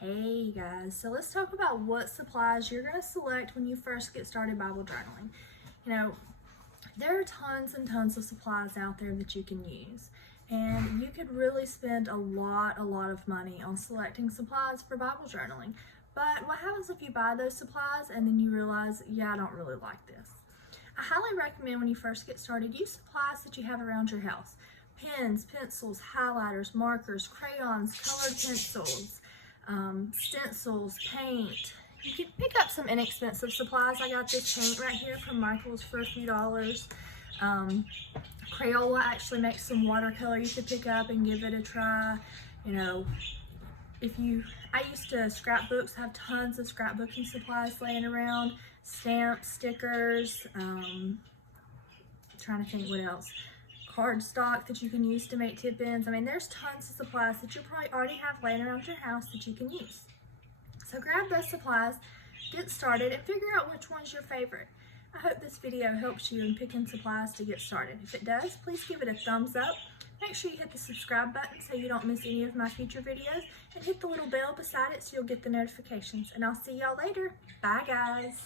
Hey guys, so let's talk about what supplies you're going to select when you first get started Bible journaling. You know, there are tons and tons of supplies out there that you can use, and you could really spend a lot of money on selecting supplies for Bible journaling. But what happens if you buy those supplies and then you realize, yeah, I don't really like this? I highly recommend when you first get started, use supplies that you have around your house. Pens, pencils, highlighters, markers, crayons, colored pencils, stencils, paint. You can pick up some inexpensive supplies. I got this paint right here from Michael's for a few dollars. Crayola actually makes some watercolor you could pick up and give it a try. You know, I used to scrapbooks, have tons of scrapbooking supplies laying around, stamps, stickers, trying to think what else. Cardstock that you can use to make tip-ins. I mean, there's tons of supplies that you probably already have laying around your house that you can use. So grab those supplies, get started, and figure out which one's your favorite. I hope this video helps you in picking supplies to get started. If it does, please give it a thumbs up. Make sure you hit the subscribe button so you don't miss any of my future videos, and hit the little bell beside it so you'll get the notifications. And I'll see y'all later. Bye guys.